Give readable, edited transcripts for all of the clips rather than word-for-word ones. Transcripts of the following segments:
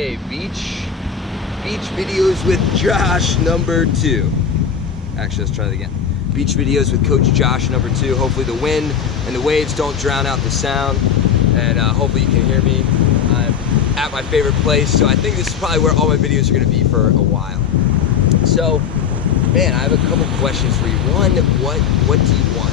Hey, beach videos with Josh number 2. Actually, let's try that again. Beach videos with Coach Josh number 2. Hopefully the wind and the waves don't drown out the sound, and hopefully you can hear me. I'm at my favorite place, so I think this is probably where all my videos are going to be for a while. So, man, I have a couple questions for you. One, what do you want?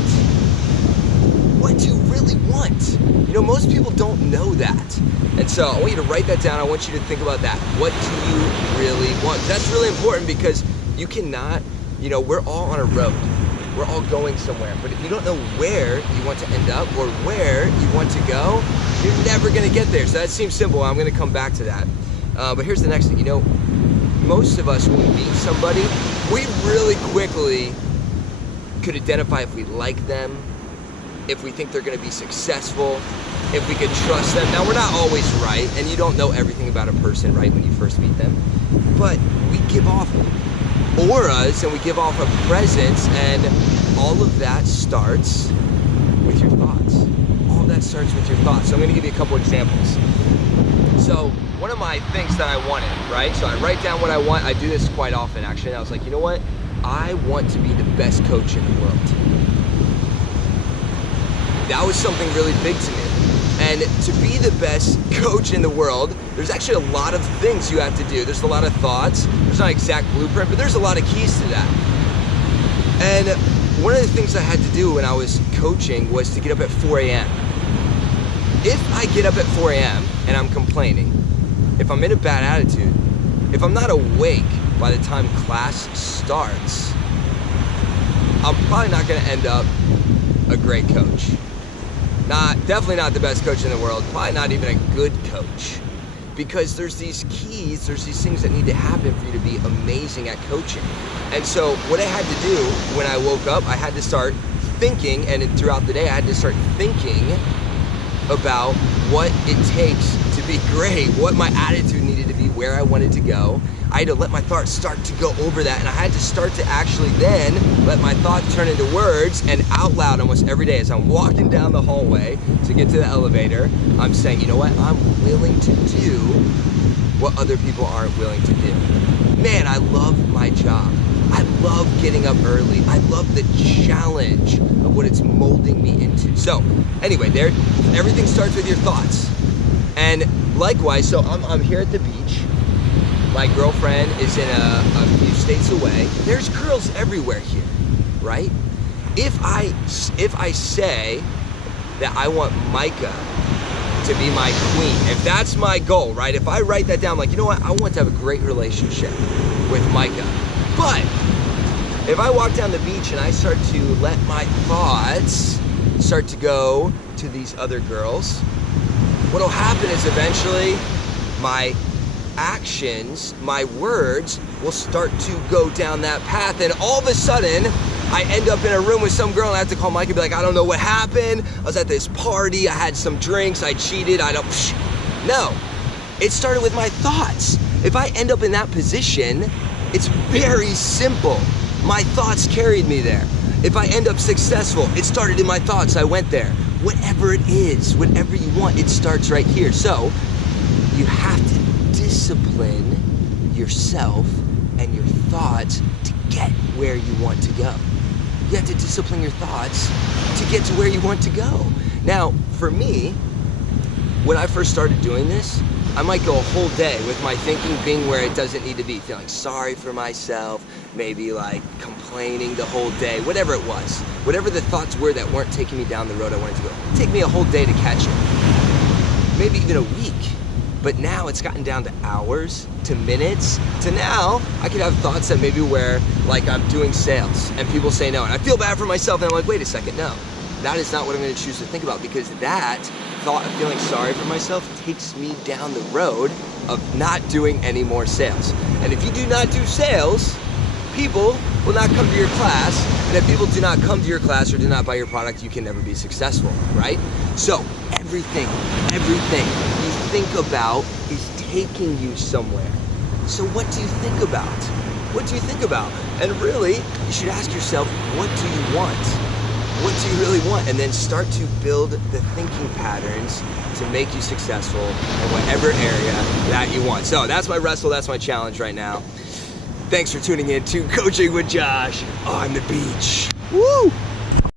What do you really want? You know, most people don't know that. And so I want you to write that down. I want you to think about that. What do you really want? That's really important because you cannot, you know, we're all on a road. We're all going somewhere. But if you don't know where you want to end up or where you want to go, you're never going to get there. So that seems simple. I'm going to come back to that. But here's the next thing. You know, most of us, when we meet somebody, we really quickly could identify if we like them, if we think they're going to be successful, if we could trust them. Now, we're not always right, and you don't know everything about a person right when you first meet them, but we give off auras and we give off a presence, and all of that starts with your thoughts. All of that starts with your thoughts. So I'm going to give you a couple examples. So one of my things that I wanted, right? So I write down what I want. I do this quite often, actually. And I was like, you know what? I want to be the best coach in the world. That was something really big to me. And to be the best coach in the world, there's actually a lot of things you have to do. There's a lot of thoughts. There's not an exact blueprint, but there's a lot of keys to that. And one of the things I had to do when I was coaching was to get up at 4 a.m. If I get up at 4 a.m. and I'm complaining, if I'm in a bad attitude, if I'm not awake by the time class starts, I'm probably not going to end up a great coach. Definitely not the best coach in the world, probably not even a good coach. Because there's these keys, there's these things that need to happen for you to be amazing at coaching. And so what I had to do when I woke up, I had to start thinking, and throughout the day I had to start thinking about what it takes to be great, what my attitude needed to be, where I wanted to go. I had to let my thoughts start to go over that, and I had to start to actually then let my thoughts turn into words, and out loud almost every day as I'm walking down the hallway to get to the elevator, I'm saying, you know what, I'm willing to do what other people aren't willing to do. Man, I love my job. I love getting up early. I love the challenge of what it's molding me into. So anyway, everything starts with your thoughts. And likewise, so I'm here at the beach. My girlfriend is in a few states away. There's girls everywhere here, right? If I say that I want Micah to be my queen, if that's my goal, right? If I write that down, like, you know what? I want to have a great relationship with Micah. But if I walk down the beach and I start to let my thoughts start to go to these other girls, what'll happen is eventually my actions, my words will start to go down that path, and all of a sudden I end up in a room with some girl and I have to call Mike and be like, I don't know what happened. I was at this party, I had some drinks, I cheated, No, it started with my thoughts. If I end up in that position, it's very simple. My thoughts carried me there. If I end up successful, it started in my thoughts, I went there. Whatever it is, whatever you want, it starts right here. So you have to discipline yourself and your thoughts to get where you want to go. You have to discipline your thoughts to get to where you want to go. Now, for me, when I first started doing this, I might go a whole day with my thinking being where it doesn't need to be, feeling sorry for myself, maybe like complaining the whole day, whatever it was. Whatever the thoughts were that weren't taking me down the road I wanted to go. It'd take me a whole day to catch it. Maybe even a week. But now it's gotten down to hours, to minutes, to now I could have thoughts that maybe where like I'm doing sales and people say no, and I feel bad for myself, and I'm like, wait a second, no. That is not what I'm going to choose to think about, because that thought of feeling sorry for myself takes me down the road of not doing any more sales. And if you do not do sales, people will not come to your class, and if people do not come to your class or do not buy your product, you can never be successful, right? So everything you think about is taking you somewhere. So what do you think about? What do you think about? And really, you should ask yourself, what do you want? what do you really want? And then start to build the thinking patterns to make you successful in whatever area that you want. So that's my wrestle, that's my challenge right now. Thanks for tuning in to Coaching with Josh on the beach. Woo!